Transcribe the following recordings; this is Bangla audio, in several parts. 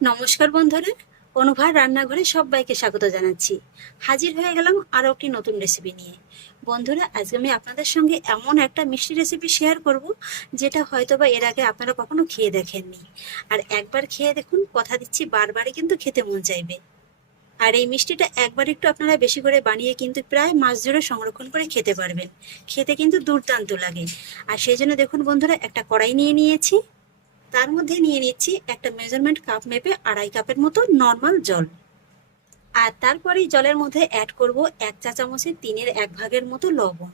নমস্কার বন্ধুরা, অনুভার রান্নাঘরে সবাইকে স্বাগত জানাচ্ছি। হাজির হয়ে গেলাম আরও একটি নতুন রেসিপি নিয়ে। বন্ধুরা, আজকে আমি আপনাদের সঙ্গে এমন একটা মিষ্টি রেসিপি শেয়ার করব, যেটা হয়তোবা এর আগে আপনারা কখনো খেয়ে দেখেননি। আর একবার খেয়ে দেখুন, কথা দিচ্ছি বারবারই কিন্তু খেতে মন চাইবে। আর এই মিষ্টিটা একবার একটু আপনারা বেশি করে বানিয়ে কিন্তু প্রায় মাস জুড়ে সংরক্ষণ করে খেতে পারবেন। খেতে কিন্তু দুর্দান্ত লাগে। আর সেই জন্য দেখুন বন্ধুরা, একটা কড়াই নিয়ে নিয়েছি। তার মধ্যে নিয়ে নিচ্ছি একটা মেজারমেন্ট কাপ মেপে 2.5 কাপের মতো নর্মাল জল। আর তারপরে জলের মধ্যে অ্যাড করব 1 চা চামচের 1/3 মতো লবণ।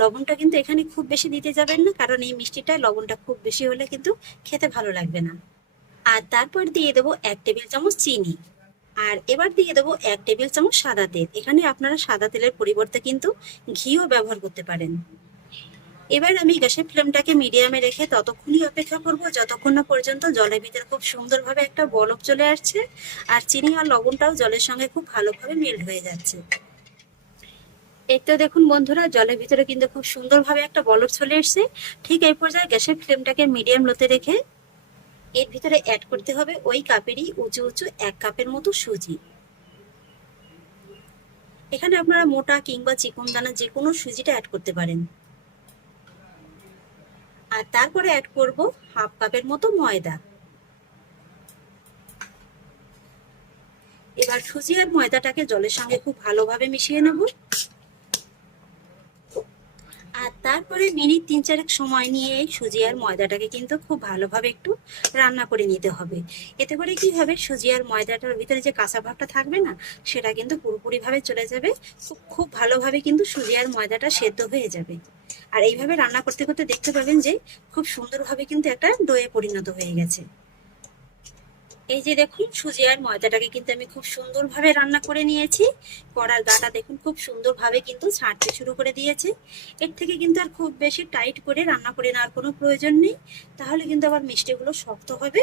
লবণটা কিন্তু এখানে খুব বেশি দিতে যাবেন না, কারণ এই মিষ্টিটায় লবণটা খুব বেশি হলে কিন্তু খেতে ভালো লাগবে না। আর তারপর দিয়ে দেবো 1 টেবিল চামচ চিনি। আর এবার দিয়ে দেবো 1 টেবিল চামচ সাদা তেল। এখানে আপনারা সাদা তেলের পরিবর্তে কিন্তু ঘিও ব্যবহার করতে পারেন। এবার আমি গ্যাসের ফ্লেমটাকে মিডিয়ামে রেখে ততক্ষণই অপেক্ষা করব যতক্ষণ না পর্যন্ত জলের ভিতরে খুব সুন্দরভাবে একটা বলক চলে আসছে, আর চিনি আর লবণটাও জলের সঙ্গে খুব ভালোভাবে মেল্ট হয়ে যাচ্ছে। এই তো দেখুন বন্ধুরা, জলের ভিতরে কিন্তু খুব সুন্দরভাবে একটা বলক চলে এসছে। ঠিক এই পর্যায়ে গ্যাসের ফ্লেমটাকে মিডিয়াম লোতে রেখে এর ভিতরে অ্যাড করতে হবে ওই কাপেরই উঁচু উঁচু 1 কাপের মতো সুজি। এখানে আপনারা মোটা কিংবা চিকন দানা যে কোনো সুজিটা অ্যাড করতে পারেন। আর তারপরে অ্যাড করব 1/2 কাপের মতো ময়দা। এবার সুজি আর ময়দাটাকে জলের সঙ্গে খুব ভালোভাবে মিশিয়ে নেব। আর তারপরে মিনিট 3-4 সময় নিয়ে এই সুজি আর ময়দাটাকে কিন্তু খুব ভালোভাবে একটু রান্না করে নিতে হবে। এতে করে কি হবে, সুজি আর ময়দাটার ভিতরে যে কাঁচা ভাবটা থাকবে না, সেটা কিন্তু পুরোপুরিভাবে চলে যাবে। খুব ভালোভাবে কিন্তু সুজি আর ময়দাটা সেদ্ধ হয়ে যাবে। আর এইভাবে রান্না করতে করতে দেখতে পাবেন যে খুব সুন্দরভাবে কিন্তু একটা ডোয়ে পরিণত হয়ে গেছে। এই যে দেখুন, সুজি আর ময়দাটাকে কিন্তু আমি খুব সুন্দরভাবে রান্না করে নিয়েছি। কড়ার গাটা দেখুন খুব সুন্দরভাবে কিন্তু ছাড়তে শুরু করে দিয়েছে। এর থেকে কিন্তু আর খুব বেশি টাইট করে রান্না করে নেওয়ার কোনো প্রয়োজন নেই, তাহলে কিন্তু আবার মিষ্টিগুলো শক্ত হবে।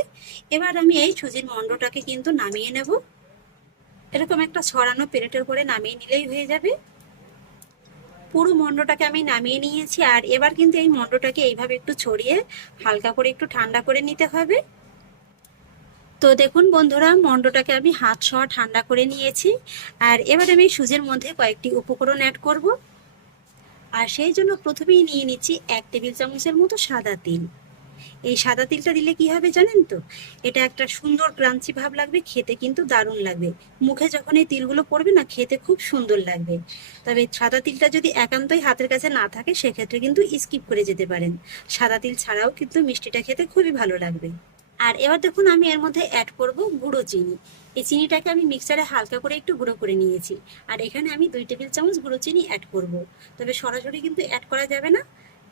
এবার আমি এই সুজির মণ্ডটাকে কিন্তু নামিয়ে নেব। এরকম একটা ছড়ানো প্লেটের করে নামিয়ে নিলেই হয়ে যাবে। পুরো মণ্ডটাকে আমি নামিয়ে নিয়েছি। আর এবার কিন্তু এই মণ্ডটাকে এইভাবে একটু ছড়িয়ে হালকা করে একটু ঠান্ডা করে নিতে হবে। তো দেখুন বন্ধুরা, মণ্ডটাকে আমি হাত সহ ঠান্ডা করে নিয়েছি। আর এবার আমি সুজির মধ্যে কয়েকটি উপকরণ অ্যাড করব। আর সেই জন্য প্রথমেই নিয়ে নিচ্ছি 1 টেবিল চামচের মতো সাদা তিল। এই সাদা তিলটা দিলে কি হবে জানেন তো, এটা একটা সুন্দর ক্রাঞ্চি ভাব লাগবে, খেতে কিন্তু দারুণ লাগবে। মুখে যখন এই তিলগুলো পড়বে না, খেতে খুব সুন্দর লাগবে। তবে সাদা তিলটা যদি একান্তই হাতের কাছে না থাকে, সেক্ষেত্রে কিন্তু স্কিপ করে যেতে পারেন। সাদা তিল ছাড়াও কিন্তু মিষ্টিটা খেতে খুবই ভালো লাগবে। আর এবার দেখুন, আমি এর মধ্যে অ্যাড করব গুঁড়ো চিনি। এই চিনিটাকে আমি মিক্সারে হালকা করে একটু গুঁড়ো করে নিয়েছি। আর এখানে আমি 2 টেবিল চামচ গুঁড়ো চিনি অ্যাড করব। তবে সরাসরি কিন্তু অ্যাড করা যাবে না,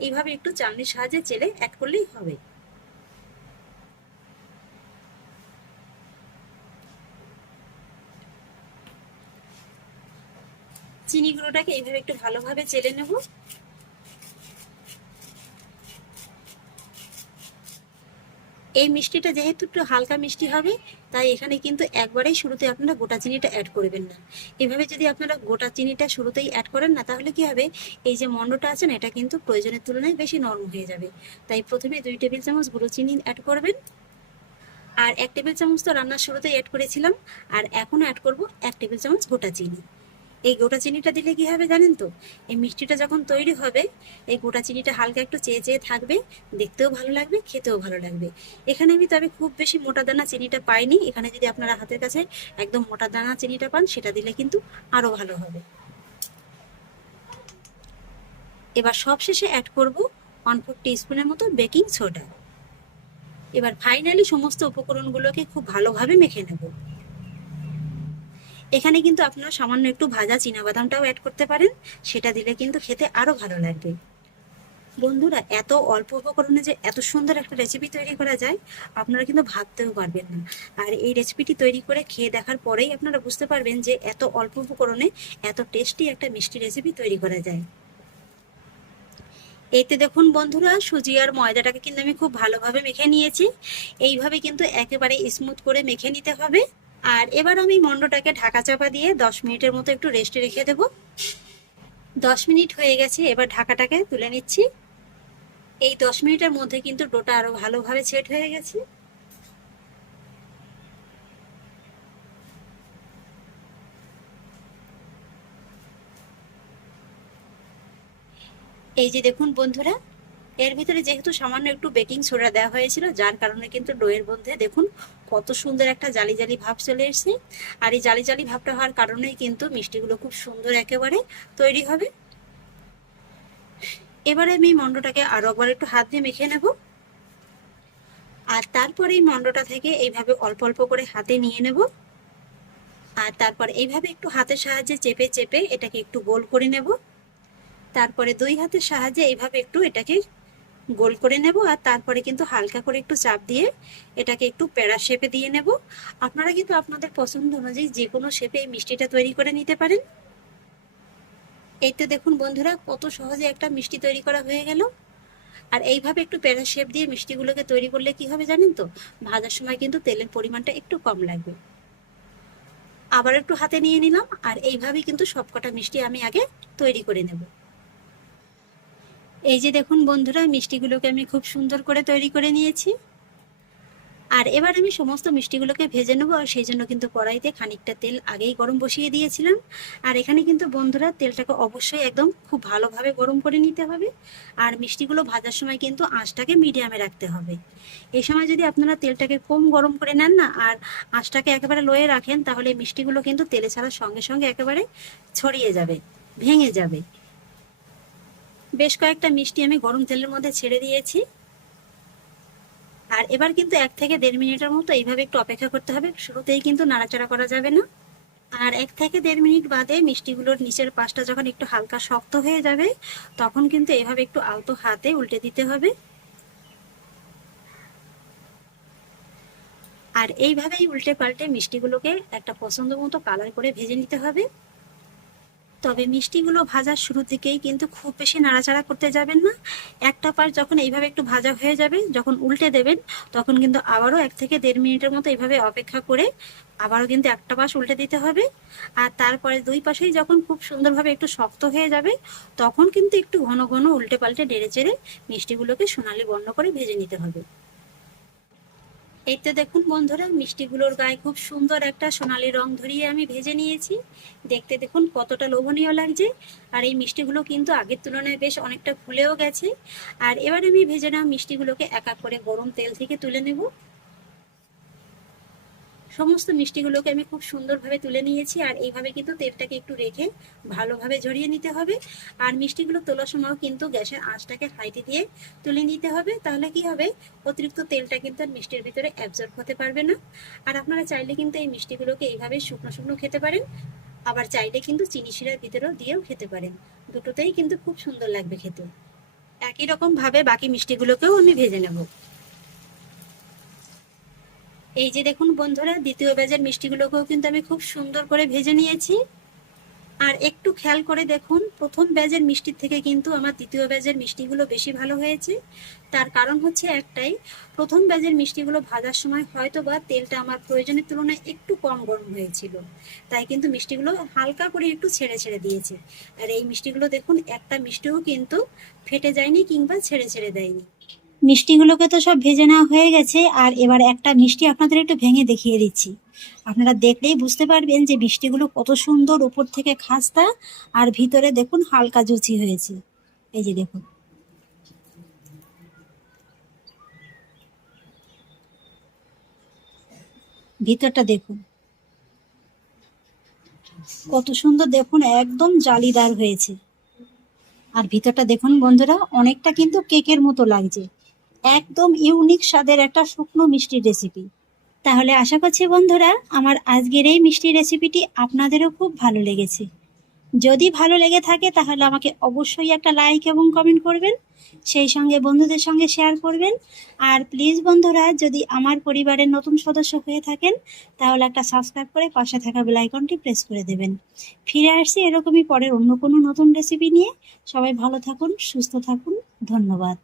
এইভাবে একটু চালনির সাহায্যে চেলে অ্যাড করলেই হবে। চিনি গুঁড়োটাকে এইভাবে একটু ভালোভাবে চেলে নেব। এই মিষ্টিটা যেহেতু একটু হালকা মিষ্টি হবে, তাই এখানে কিন্তু একবারেই শুরুতে আপনারা গোটা চিনিটা অ্যাড করবেন না। এভাবে যদি আপনারা গোটা চিনিটা শুরুতেই অ্যাড করেন না, তাহলে কি হবে, এই যে মণ্ডটা আছে না, এটা কিন্তু প্রয়োজনের তুলনায় বেশি নরম হয়ে যাবে। তাই প্রথমে 2 টেবিল চামচ গুঁড়ো চিনি অ্যাড করবেন। আর 1 টেবিল চামচ তো রান্নার শুরুতেই অ্যাড করেছিলাম। আর এখন অ্যাড করব 1 টেবিল চামচ গোটা চিনি। এই গোটা চিনিটা দিলে কি হবে জানেন তো, এই মিষ্টিটা যখন তৈরি হবে, এই গোটা চিনিটা হালকা একটু চেয়ে চেয়ে থাকবে, দেখতেও ভালো লাগবে, খেতেও ভালো লাগবে। এখানে আমি তবে খুব বেশি মোটা দানা চিনিটা পাইনি। এখানে যদি আপনারা হাতের কাছে একদম মোটা দানা চিনিটা পান, সেটা দিলে কিন্তু আরো ভালো হবে। এবার সবশেষে অ্যাড করব 1/4 টিস্পুনের মতো বেকিং সোডা। এবার ফাইনালি সমস্ত উপকরণগুলোকে খুব ভালোভাবে মেখে নেব। এখানে কিন্তু আপনারা সামান্য একটু ভাজা চীনাবাদামটাও অ্যাড করতে পারেন, সেটা দিলে কিন্তু খেতে আরো ভালো লাগবে। বন্ধুরা, এত অল্প উপকরণে যে এত সুন্দর একটা রেসিপি তৈরি করা যায়, আপনারা কিন্তু ভাবতেও পারবেন না। আর এই রেসিপিটি তৈরি করে খেয়ে দেখার পরেই আপনারা বুঝতে পারবেন যে এত অল্প উপকরণে এত টেস্টি একটা মিষ্টি রেসিপি তৈরি করা যায়। এইতে দেখুন বন্ধুরা, সুজি আর ময়দাটাকে কিন্তু আমি খুব ভালোভাবে মেখে নিয়েছি। এইভাবে কিন্তু একেবারে স্মুথ করে মেখে নিতে হবে। আর এবার আমি মণ্ডটাকে ঢাকা চাপা দিয়ে 10 মিনিটের মতো একটু রেস্টে রেখে দেব। 10 মিনিট হয়ে গেছে, এবার ঢাকাটাকে তুলে নিচ্ছি। এই 10 মিনিটের মধ্যে কিন্তু ডোটা আরো ভালোভাবে সেট হয়ে গেছে। এই যে দেখুন বন্ধুরা, এর ভিতরে যেহেতু সামান্য একটু বেকিং সোডা দেওয়া হয়েছিল, যার কারণে কিন্তু ডোয়ের মধ্যে দেখুন কত সুন্দর একটা জালি জালি ভাব চলে এসেছে। আর এই জালি জালি ভাবটা হওয়ার কারণেই কিন্তু মিষ্টিগুলো খুব সুন্দর একেবারে তৈরি হবে। এবারে আমি মন্ডটাকে আরো একবার একটু হাত দিয়ে মেখে নেব। আর তারপরে এই মন্ডটা থেকে এইভাবে অল্প অল্প করে হাতে নিয়ে নেব। আর তারপর এইভাবে একটু হাতের সাহায্যে চেপে চেপে এটাকে একটু গোল করে নেব। তারপরে দুই হাতের সাহায্যে এইভাবে একটু এটাকে গোল করে নেব। আর তারপরে কিন্তু হালকা করে একটু চাপ দিয়ে এটাকে একটু প্যারা শেপে দিয়ে নেব। আপনারা কিন্তু আপনাদের পছন্দ অনুযায়ী যে কোনো শেপে এই মিষ্টিটা তৈরি করে নিতে পারেন। এই তো দেখুন বন্ধুরা, কত সহজে একটা মিষ্টি তৈরি করা হয়ে গেল। আর এইভাবে একটু প্যারা শেপ দিয়ে মিষ্টিগুলোকে তৈরি করলে কি হবে জানেন তো, ভাজার সময় কিন্তু তেলের পরিমাণটা একটু কম লাগবে। আবার একটু হাতে নিয়ে নিলাম। আর এইভাবেই কিন্তু সবকটা মিষ্টি আমি আগে তৈরি করে নেব। এই যে দেখুন বন্ধুরা, মিষ্টিগুলোকে আমি খুব সুন্দর করে তৈরি করে নিয়েছি। আর এবার আমি সমস্ত মিষ্টিগুলোকে ভেজে নেবো। আর সেই জন্য কিন্তু কড়াইতে খানিকটা তেল আগেই গরম বসিয়ে দিয়েছিলাম। আর এখানে কিন্তু বন্ধুরা তেলটাকে অবশ্যই একদম খুব ভালোভাবে গরম করে নিতে হবে। আর মিষ্টিগুলো ভাজার সময় কিন্তু আঁচটাকে মিডিয়ামে রাখতে হবে। এই সময় যদি আপনারা তেলটাকে কম গরম করে নেন না, আর আঁচটাকে একেবারে লোয়ে রাখেন, তাহলে মিষ্টিগুলো কিন্তু তেলে ছাড়ার সঙ্গে সঙ্গে একেবারে ছড়িয়ে যাবে, ভেঙে যাবে। বেশ কয়েকটা মিষ্টি আমি গরম তেলের মধ্যে ছেড়ে দিয়েছি। আর এবার কিন্তু 1 থেকে 1.5 মিনিটের মতো এইভাবে একটু অপেক্ষা করতে হবে। শুরুতেই কিন্তু নাড়াচাড়া করা যাবে না। আর 1 থেকে 1.5 মিনিট বাদে মিষ্টিগুলোর নিচের পাশটা যখন একটু হালকা শক্ত হয়ে যাবে, তখন কিন্তু এভাবে একটু আলতো হাতে উল্টে দিতে হবে। আর এইভাবেই উল্টে পাল্টে মিষ্টিগুলোকে একটা পছন্দ মতো কালার করে ভেজে নিতে হবে। তবে মিষ্টিগুলো ভাজার শুরুর দিকেই কিন্তু খুব বেশি নাড়াচাড়া করতে যাবেন না। একটা পাশ যখন এইভাবে একটু ভাজা হয়ে যাবে, যখন উল্টে দেবেন, তখন কিন্তু আবারও 1 থেকে 1.5 মিনিটের মতো এইভাবে অপেক্ষা করে আবারও কিন্তু একটা পাশ উল্টে দিতে হবে। আর তারপরে দুই পাশেই যখন খুব সুন্দরভাবে একটু শক্ত হয়ে যাবে, তখন কিন্তু একটু ঘন ঘন উল্টে পাল্টে নেড়ে চেড়ে মিষ্টিগুলোকে সোনালি বর্ণ করে ভেজে নিতে হবে। এই তো দেখুন বন্ধুরা, মিষ্টিগুলোর গায়ে খুব সুন্দর একটা সোনালী রং ধরিয়ে আমি ভেজে নিয়েছি। দেখতে দেখুন কতটা লোভনীয় লাগছে। আর এই মিষ্টিগুলো কিন্তু আগের তুলনায় বেশ অনেকটা ফুলেও গেছে। আর এবার আমি ভেজে নেওয়া মিষ্টিগুলোকে এক এক করে গরম তেল থেকে তুলে নেব। সমস্ত মিষ্টিগুলোকে আমি খুব সুন্দরভাবে তুলে নিয়েছি। আর এইভাবে কিন্তু তেলটাকে একটু রেখে ভালোভাবে ঝরিয়ে নিতে হবে। আর মিষ্টিগুলো তোলার সময় কিন্তু গ্যাসের আঁচটাকে হাইতে দিয়ে তুলে নিতে হবে। তাহলে কি হবে, অতিরিক্ত তেলটা কিন্তু আর মিষ্টির ভিতরে অ্যাবজর্ব হতে পারবে না। আর আপনারা চাইলে কিন্তু এই মিষ্টিগুলোকে এইভাবে শুকনো শুকনো খেতে পারেন। আবার চাইলে কিন্তু চিনি শিরার ভিতরেও দিয়েও খেতে পারেন। দুটোতেই কিন্তু খুব সুন্দর লাগবে খেতে। একই রকম ভাবে বাকি মিষ্টিগুলোকেও আমি ভেজে নেব। এই যে দেখুন বন্ধুরা, দ্বিতীয় ব্যাচের মিষ্টিগুলোকেও কিন্তু আমি খুব সুন্দর করে ভেজে নিয়েছি। আর একটু খেয়াল করে দেখুন, প্রথম ব্যাচের মিষ্টির থেকে কিন্তু আমার দ্বিতীয় ব্যাচের মিষ্টিগুলো বেশি ভালো হয়েছে। তার কারণ হচ্ছে একটাই, প্রথম ব্যাচের মিষ্টিগুলো ভাজার সময় হয়তো বা তেলটা আমার প্রয়োজনের তুলনায় একটু কম গরম হয়েছিল, তাই কিন্তু মিষ্টিগুলো হালকা করে একটু ছেড়ে ছেড়ে দিয়েছে। আর এই মিষ্টিগুলো দেখুন, একটা মিষ্টিও কিন্তু ফেটে যায়নি কিংবা ছেড়ে ছেড়ে দেয়নি। মিষ্টিগুলোকে তো সব ভেজে নেওয়া হয়ে গেছে। আর এবার একটা মিষ্টি আপনাদের একটু ভেঙে দেখিয়ে দিচ্ছি। আপনারা দেখলেই বুঝতে পারবেন যে মিষ্টিগুলো কত সুন্দর, উপর থেকে খাস্তা আর ভিতরে দেখুন হালকা জুচি হয়েছে। এই যে দেখুন, ভিতরটা দেখুন কত সুন্দর, দেখুন একদম জালিদার হয়েছে। আর ভিতরটা দেখুন বন্ধুরা, অনেকটা কিন্তু কেকের মতো লাগছে। একদম ইউনিক স্বাদের একটা শুকনো মিষ্টির রেসিপি। তাহলে আশা করছি বন্ধুরা, আমার আজকের এই মিষ্টি রেসিপিটি আপনাদেরও খুব ভালো লেগেছে। যদি ভালো লেগে থাকে তাহলে আমাকে অবশ্যই একটা লাইক এবং কমেন্ট করবেন, সেই সঙ্গে বন্ধুদের সঙ্গে শেয়ার করবেন। আর প্লিজ বন্ধুরা, যদি আমার পরিবারের নতুন সদস্য হয়ে থাকেন, তাহলে একটা সাবস্ক্রাইব করে পাশে থাকা বেল আইকনটি প্রেস করে দেবেন। ফিরে আসছি এরকমই পরের অন্য কোনো নতুন রেসিপি নিয়ে। সবাই ভালো থাকুন, সুস্থ থাকুন, ধন্যবাদ।